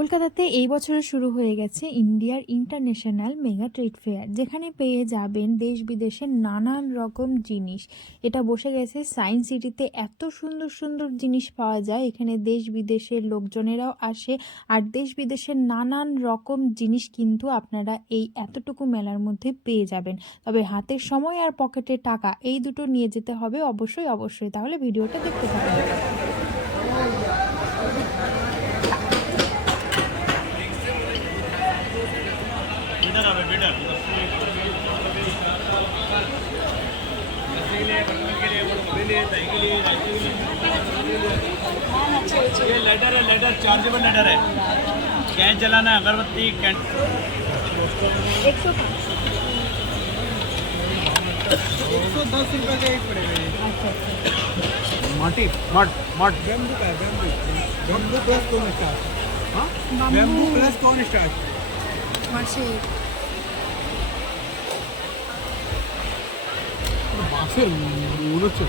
কলকাতাতে এই বছরে শুরু হয়ে গেছে ইন্ডিয়ার ইন্টারন্যাশনাল মেগা ট্রেড ফেয়ার, যেখানে পেয়ে যাবেন দেশ বিদেশের নানান রকম জিনিস। এটা বসে গেছে সায়েন্স সিটিতে। এত সুন্দর সুন্দর জিনিস পাওয়া যায় এখানে, দেশ বিদেশের লোকজনেরাও আসে। আর দেশ বিদেশের নানান রকম জিনিস কিন্তু আপনারা এই এতটুকু মেলার মধ্যে পেয়ে যাবেন। তবে হাতের সময় আর পকেটে টাকা এই দুটো নিয়ে যেতে হবে অবশ্যই অবশ্যই। তাহলে ভিডিওটা দেখতে থাকুন। ये लेटर है, लेटर चार्जेबल लेटर है। कैन चलाना, अगरबत्ती कैन 110 रुपए का एक पड़ेगा ये। माटी मट मट बैम्बू का है, बैम्बू प्लस कौन स्टार्ट। हाँ बैम्बू प्लस कौन स्टार्ट মাসে बांसेर মনে হচ্ছে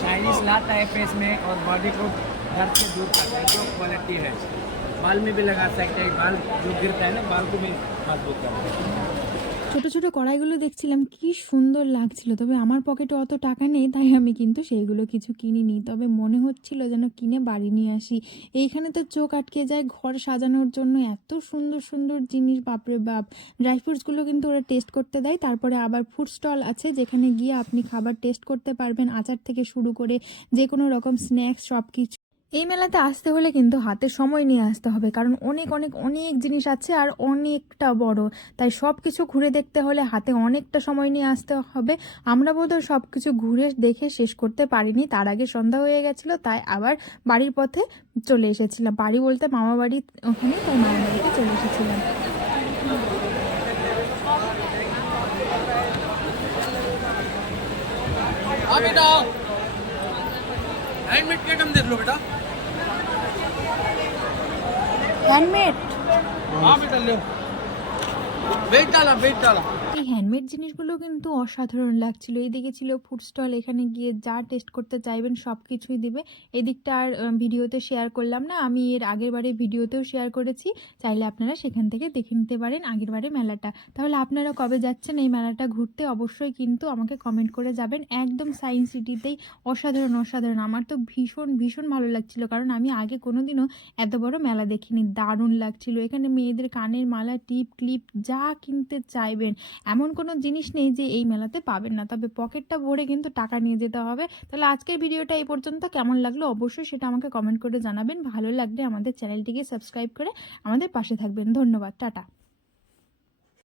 चाइनीज लाता है फेस में और बॉडी को दर्द से दूर करता है, जो क्वालिटी है। बाल में भी लगा सकते हैं, बाल जो गिरता है ना, बाल को भी मजबूत करता है। ছোট ছোট কড়াইগুলো দেখছিলাম, কি সুন্দর লাগছিল। তবে আমার পকেটে অত টাকা নেই, তাই আমি কিন্তু সেইগুলো কিছু কিনিনি। তবে মনে হচ্ছিল যেন কিনে বাড়ি নিয়ে আসি। এইখানে তো চোখ আটকে যায়, ঘর সাজানোর জন্য এত সুন্দর সুন্দর জিনিস, বাপরে বাপ। ড্রাই ফ্রুটসগুলো কিন্তু ওরা টেস্ট করতে দেয়। তারপরে আবার ফুড স্টল আছে, যেখানে গিয়ে আপনি খাবার টেস্ট করতে পারবেন, আচার থেকে শুরু করে যে কোনো রকম স্ন্যাক্স সব কিছু। এই মেলাতে আসতে হলে কিন্তু হাতে সময় নিয়ে আসতে হবে, কারণ অনেক অনেক অনেক জিনিস আছে আর অনেকটা বড়। তাই সব কিছু ঘুরে দেখতে হলে হাতে অনেকটা সময় নিয়ে আসতে হবে। আমরা বোধহয় সব কিছু ঘুরে দেখে শেষ করতে পারিনি, তার আগে সন্ধ্যা হয়ে গেছিলো। তাই আবার বাড়ির পথে চলে এসেছিলাম। বাড়ি বলতে মামা বাড়ি ওখানে, তাই মামা বাড়িতে চলে এসেছিলাম। बेटा हैंडमेड के आइटम देख लो बेटा। হ্যান্ডমেড, हाँ बेटा लो, वेट डाला वेट डाला। এই হ্যান্ডমেড জিনিসগুলো কিন্তু অসাধারণ লাগছিল। এইদিকে ছিল ফুড স্টল, এখানে গিয়ে যা টেস্ট করতে চাইবেন সব কিছুই দিবে। এদিকটা আর ভিডিওতে শেয়ার করলাম না, আমি এর আগের বারে ভিডিওতেও শেয়ার করেছি, চাইলে আপনারা সেখান থেকে দেখে নিতে পারেন আগের বারে মেলাটা। তাহলে আপনারা কবে যাচ্ছেন এই মেলাটা ঘুরতে অবশ্যই কিন্তু আমাকে কমেন্ট করে যাবেন। একদম সায়েন্স সিটিতেই অসাধারণ অসাধারণ। আমার তো ভীষণ ভীষণ ভালো লাগছিল, কারণ আমি আগে কোনোদিনও এত বড় মেলা দেখিনি। দারুণ লাগছিল। এখানে মেয়েদের কানের মালা, টিপ, ক্লিপ যা কিনতে চাইবেন, এমন কোনো জিনিস নেই যে এই মেলাতে পাবেন না। তবে পকেটটা ভরে কিন্তু টাকা নিয়ে যেতে হবে। তাহলে আজকের ভিডিওটা এই পর্যন্ত। কেমন লাগলো অবশ্যই সেটা আমাকে কমেন্ট করে জানাবেন। ভালো লাগলে আমাদের চ্যানেলটিকে সাবস্ক্রাইব করে আমাদের পাশে থাকবেন। ধন্যবাদ, টাটা।